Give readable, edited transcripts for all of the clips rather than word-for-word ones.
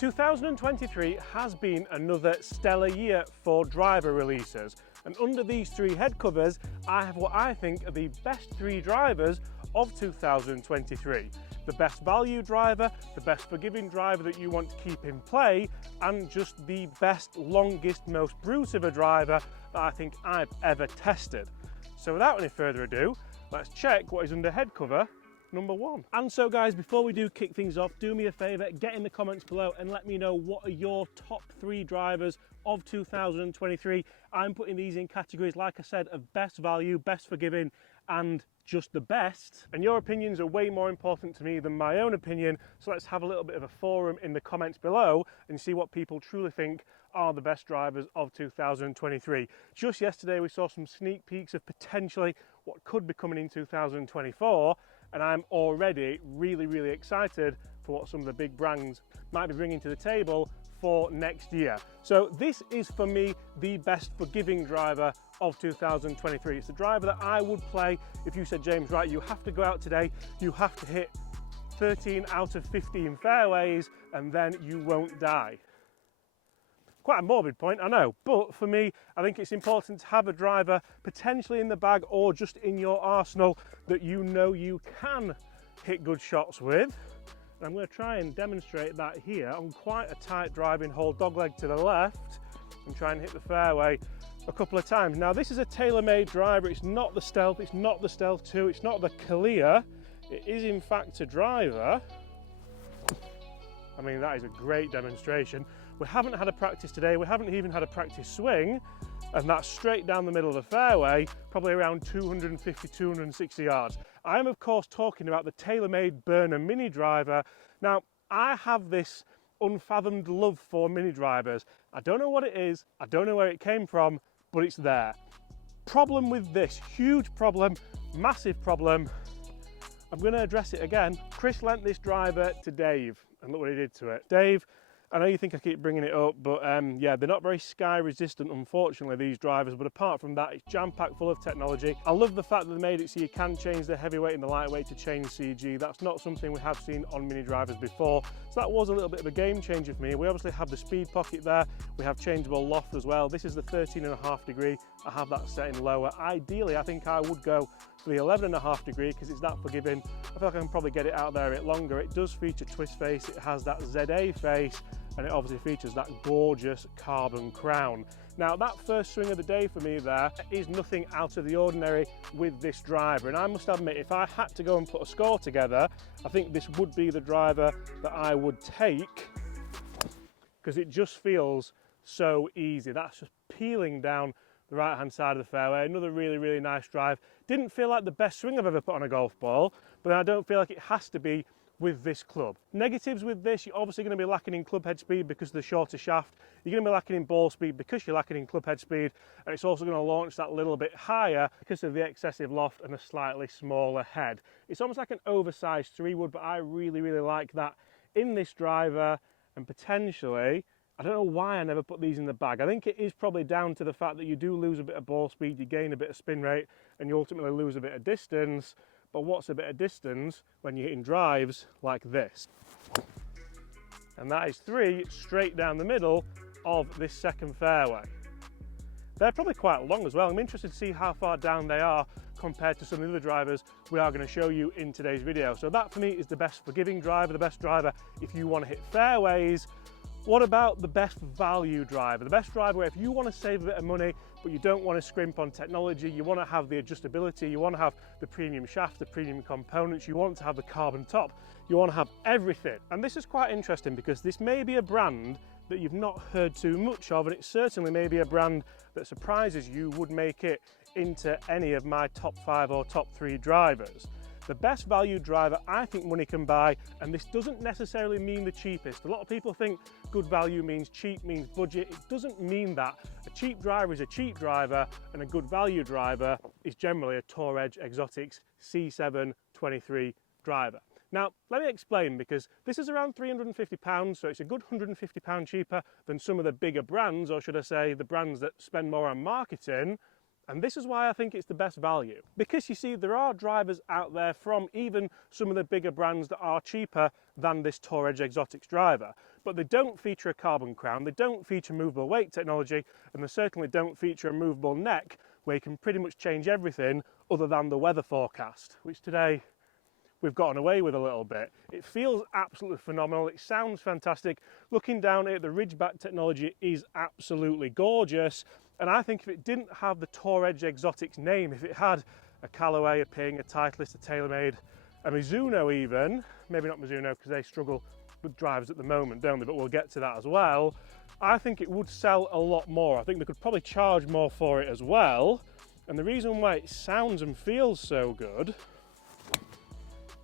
2023 has been another stellar year for driver releases, and under these three head covers I have what I think are the best three drivers of 2023. The best value driver, the best forgiving driver that you want to keep in play, and just the best, longest, most brute of a driver that I think I've ever tested. So without any further ado, let's check what is under head cover number 1. And so guys, before we do kick things off, do me a favour, get in the comments below and let me know what are your top 3 drivers of 2023. I'm putting these in categories, like I said, of best value, best forgiving, and just the best. And your opinions are way more important to me than my own opinion, so let's have a little bit of a forum in the comments below and see what people truly think are the best drivers of 2023. Just yesterday we saw some sneak peeks of potentially what could be coming in 2024, and I'm already really excited for what some of the big brands might be bringing to the table for next year. So this is for me the best forgiving driver of 2023. It's the driver that I would play if you said, James, right, you have to go out today, you have to hit 13 out of 15 fairways and then you won't die. Quite a morbid point, I know, but for me, I think it's important to have a driver potentially in the bag or just in your arsenal that you know you can hit good shots with. And I'm going to try and demonstrate that here on quite a tight driving hole, dogleg to the left, and try and hit the fairway a couple of times. Now this is a tailor-made driver, it's not the Stealth, it's not the Stealth 2, it's not the Kalia, it is in fact a driver. I mean, that is a great demonstration. We haven't had a practice today, we haven't even had a practice swing, and that's straight down the middle of the fairway, probably around 250, 260 yards. I am of course talking about the TaylorMade Burner Mini Driver. Now, I have this unfathomed love for mini drivers. I don't know what it is, I don't know where it came from, but it's there. Problem with this, huge problem, massive problem. I'm going to address it again. Chris lent this driver to Dave, and look what he did to it. Dave, I know you think I keep bringing it up, but yeah, they're not very sky resistant, unfortunately, these drivers, but apart from that, it's jam-packed full of technology. I love the fact that they made it so you can change the heavyweight and the lightweight to change CG. That's not something we have seen on mini drivers before, so that was a little bit of a game changer for me. We obviously have the speed pocket there, we have changeable loft as well. This is the 13.5 degree, I have that set in lower. Ideally, I think I would go for the 11.5 degree because it's that forgiving. I feel like I can probably get it out there a bit longer. It does feature twist face, it has that ZA face, and it obviously features that gorgeous carbon crown. Now that first swing of the day for me there is nothing out of the ordinary with this driver, and I must admit, if I had to go and put a score together, I think this would be the driver that I would take because it just feels so easy. That's just peeling down the right hand side of the fairway. Another really nice drive. Didn't feel like the best swing I've ever put on a golf ball, but I don't feel like it has to be with this club. Negatives with this, you're obviously going to be lacking in club head speed because of the shorter shaft. You're going to be lacking in ball speed because you're lacking in club head speed, and it's also going to launch that little bit higher because of the excessive loft and a slightly smaller head. It's almost like an oversized 3-wood, but I really like that in this driver, and potentially, I don't know why I never put these in the bag. I think it is probably down to the fact that you do lose a bit of ball speed, you gain a bit of spin rate, and you ultimately lose a bit of distance. But what's a bit of distance when you're hitting drives like this? And that is 3 straight down the middle of this second fairway. They're probably quite long as well. I'm interested to see how far down they are compared to some of the other drivers we are going to show you in today's video. So that for me is the best forgiving driver, the best driver if you want to hit fairways. What about the best value driver? The best driver where if you want to save a bit of money, but you don't want to scrimp on technology, you want to have the adjustability, you want to have the premium shaft, the premium components, you want to have the carbon top, you want to have everything. And this is quite interesting because this may be a brand that you've not heard too much of, and it certainly may be a brand that surprises you, would make it into any of my top 5 or top 3 drivers. The best value driver I think money can buy, and this doesn't necessarily mean the cheapest. A lot of people think good value means cheap, means budget. It doesn't mean that. A cheap driver is a cheap driver, and a good value driver is generally a Tour Edge Exotics C7 23 driver. Now, let me explain, because this is around £350, so it's a good £150 cheaper than some of the bigger brands, or should I say the brands that spend more on marketing. And this is why I think it's the best value. Because you see, there are drivers out there from even some of the bigger brands that are cheaper than this Tour Edge Exotics driver, but they don't feature a carbon crown, they don't feature movable weight technology, and they certainly don't feature a movable neck where you can pretty much change everything other than the weather forecast, which today we've gotten away with a little bit. It feels absolutely phenomenal, it sounds fantastic. Looking down at it, the Ridgeback technology is absolutely gorgeous, and I think if it didn't have the Tour Edge Exotics name, if it had a Callaway, a Ping, a Titleist, a TaylorMade, a Mizuno even, maybe not Mizuno because they struggle with drivers at the moment, don't they, but we'll get to that as well, I think it would sell a lot more. I think they could probably charge more for it as well, and the reason why it sounds and feels so good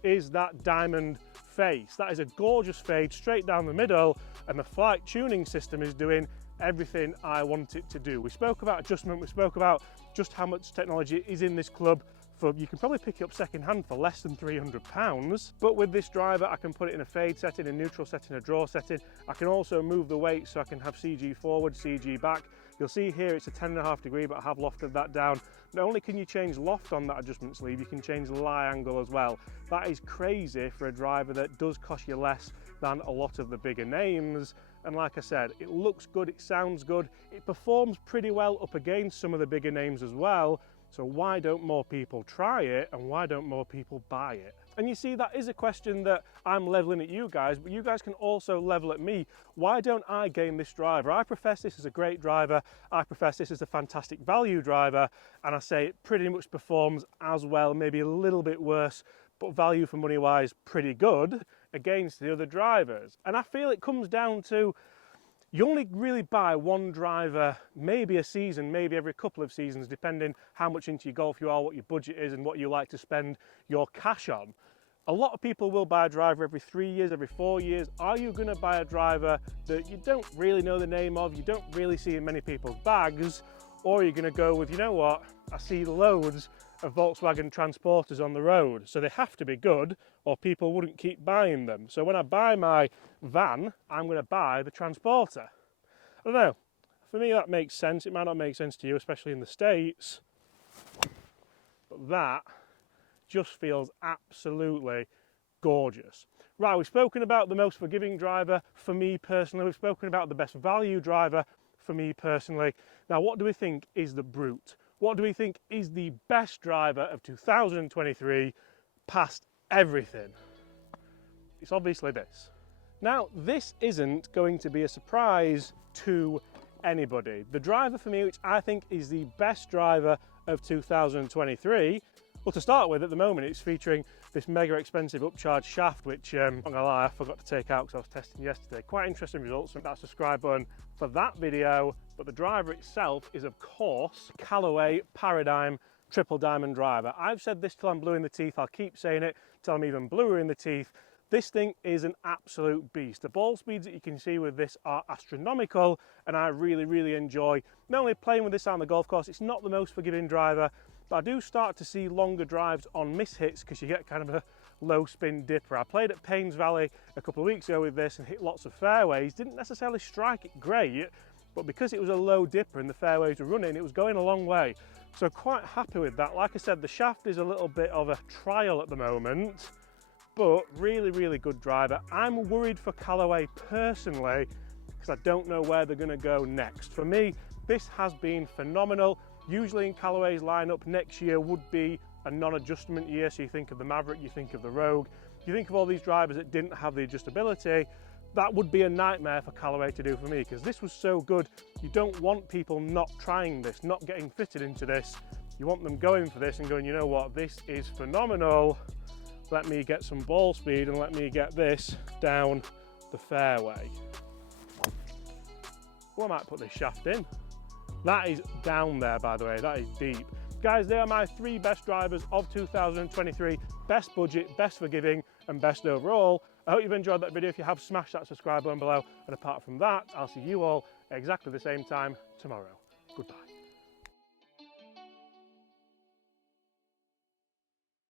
is that diamond face. That is a gorgeous fade straight down the middle, and the flight tuning system is doing everything I want it to do. We spoke about adjustment, we spoke about just how much technology is in this club. You can probably pick it up second hand for less than £300, but with this driver I can put it in a fade setting, a neutral setting, a draw setting. I can also move the weight so I can have CG forward, CG back. You'll see here it's a 10.5 degree, but I have lofted that down. Not only can you change loft on that adjustment sleeve, you can change lie angle as well. That is crazy for a driver that does cost you less than a lot of the bigger names. And like I said, it looks good, it sounds good, it performs pretty well up against some of the bigger names as well. So why don't more people try it, and why don't more people buy it? And you see, that is a question that I'm leveling at you guys, but you guys can also level at me. Why don't I gain this driver? I profess this as a great driver, I profess this as a fantastic value driver, and I say it pretty much performs as well, maybe a little bit worse, but value for money wise pretty good against the other drivers. And I feel it comes down to, you only really buy one driver, maybe a season, maybe every couple of seasons, depending how much into your golf you are, what your budget is, and what you like to spend your cash on. A lot of people will buy a driver every 3 years, every 4 years. Are you going to buy a driver that you don't really know the name of, you don't really see in many people's bags, or are you going to go with, you know what, I see loads of Volkswagen Transporters on the road, so they have to be good or people wouldn't keep buying them. So when I buy my van, I'm going to buy the Transporter. I don't know, for me that makes sense. It might not make sense to you, especially in the States, but that just feels absolutely gorgeous. Right, we've spoken about the most forgiving driver for me personally, we've spoken about the best value driver for me personally. Now what do we think is the Brute? What do we think is the best driver of 2023 past everything? It's obviously this. Now, this isn't going to be a surprise to anybody. The driver for me, which I think is the best driver of 2023, well, to start with, at the moment, it's featuring this mega expensive upcharge shaft, which, I'm not gonna lie, I forgot to take out because I was testing yesterday. Quite interesting results from that subscribe button for that video, but the driver itself is, of course, Callaway Paradigm Triple Diamond driver. I've said this till I'm blue in the teeth, I'll keep saying it till I'm even bluer in the teeth. This thing is an absolute beast. The ball speeds that you can see with this are astronomical, and I really enjoy not only playing with this on the golf course. It's not the most forgiving driver, but I do start to see longer drives on mishits because you get kind of a low spin dipper. I played at Paynes Valley a couple of weeks ago with this and hit lots of fairways. Didn't necessarily strike it great, but because it was a low dipper and the fairways were running, it was going a long way. So quite happy with that. Like I said, the shaft is a little bit of a trial at the moment, but really good driver. I'm worried for Callaway personally because I don't know where they're going to go next. For me, this has been phenomenal. Usually in Callaway's lineup, next year would be a non-adjustment year. So you think of the Maverick, you think of the Rogue, you think of all these drivers that didn't have the adjustability. That would be a nightmare for Callaway to do for me because this was so good. You don't want people not trying this, not getting fitted into this. You want them going for this and going, you know what, this is phenomenal. Let me get some ball speed and let me get this down the fairway. Well, I might put this shaft in. That is down there, by the way, that is deep. Guys, they are my 3 best drivers of 2023. Best budget, best forgiving, and best overall. I hope you've enjoyed that video. If you have, smash that subscribe button below. And apart from that, I'll see you all at exactly the same time tomorrow. Goodbye.